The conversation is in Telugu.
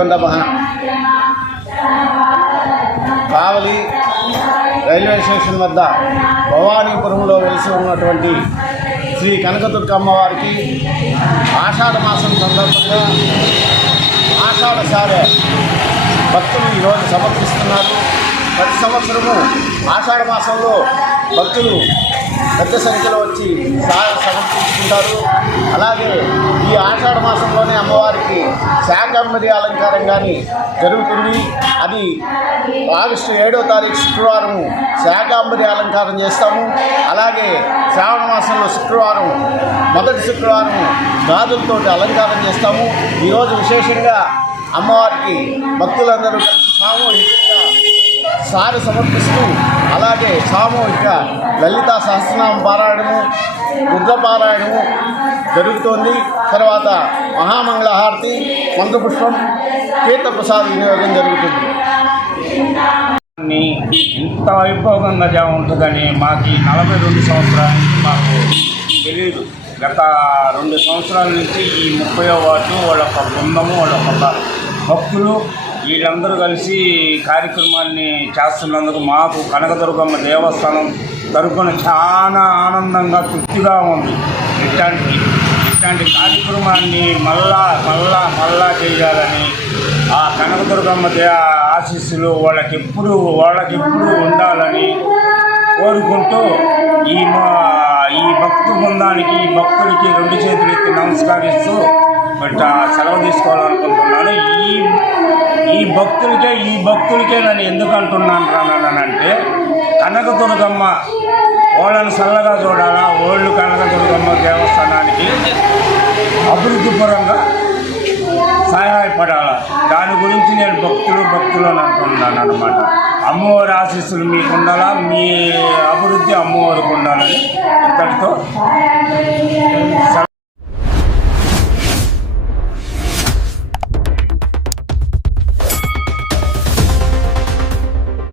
గురుభ్యో నమః. కావలి రైల్వే స్టేషన్ వద్ద భవానీపురంలో వెలిసి ఉన్నటువంటి శ్రీ కనకదుర్గ అమ్మవారికి ఆషాఢ మాసం సందర్భంగా ఆషాఢశాల భక్తులు ఈరోజు సమర్పిస్తున్నారు. ప్రతి సంవత్సరము ఆషాఢ మాసంలో భక్తులు పెద్ద సంఖ్యలో వచ్చి సమర్పించుకుంటారు. అలాగే ఈ ఆషాఢ మాసంలోనే అమ్మవారికి శాకంబరి అలంకారం కానీ జరుగుతుంది. అది ఆగస్టు 7వ తారీఖు శుక్రవారం శాకంబరి అలంకారం చేస్తాము. అలాగే శ్రావణ మాసంలో శుక్రవారం మొదటి శుక్రవారం గాజులతో అలంకారం చేస్తాము. ఈరోజు విశేషంగా అమ్మవారికి భక్తులందరూ కలిసి సామూహికంగా సారి సమర్పిస్తూ అలాగే సామూహిక లలితా సహస్రనామ పారాయణము, రుద్రపారాయణము జరుగుతోంది. తర్వాత మహామంగళహారతి, మంత్రపుష్పం, తీర్థప్రసాద వినియోగం జరుగుతుంది. ఇంత వైభవంగా ఉంటుందని మాకు 42 సంవత్సరాల నుంచి మాకు తెలియదు. గత 2 సంవత్సరాల నుంచి ఈ 30వ వార్డు వాళ్ళ ఒక బృందము, వాళ్ళ ఒక భక్తులు వీళ్ళందరూ కలిసి కార్యక్రమాన్ని చేస్తున్నందుకు మాకు కనకదుర్గమ్మ దేవస్థానం తరపున చాలా ఆనందంగా తృప్తిగా ఉంది. ఇట్లాంటి కార్యక్రమాన్ని మళ్ళా చేయాలని ఆ కనకదుర్గమ్మ ఆశీస్సులు వాళ్ళకెప్పుడు ఉండాలని కోరుకుంటూ ఈ భక్తు బృందానికి, ఈ భక్తులకి 2 చేతులు ఎత్తి నమస్కరిస్తూ సెలవు తీసుకోవాలనుకుంటున్నాను. ఈ భక్తులకే నేను ఎందుకు అంటున్నానంటే కనకదుర్గమ్మ వాళ్ళని చల్లగా చూడాలా, ఓళ్ళు కనకదుర్గమ్మ దేవస్థానానికి అభివృద్ధి పరంగా సహాయపడాలా, దాని గురించి నేను భక్తులు అని అంటున్నాను అన్నమాట. అమ్మవారి ఆశీస్సులు మీకు ఉండాలా, మీ అభివృద్ధి అమ్మవారికి ఉండాలని ఇంతటితో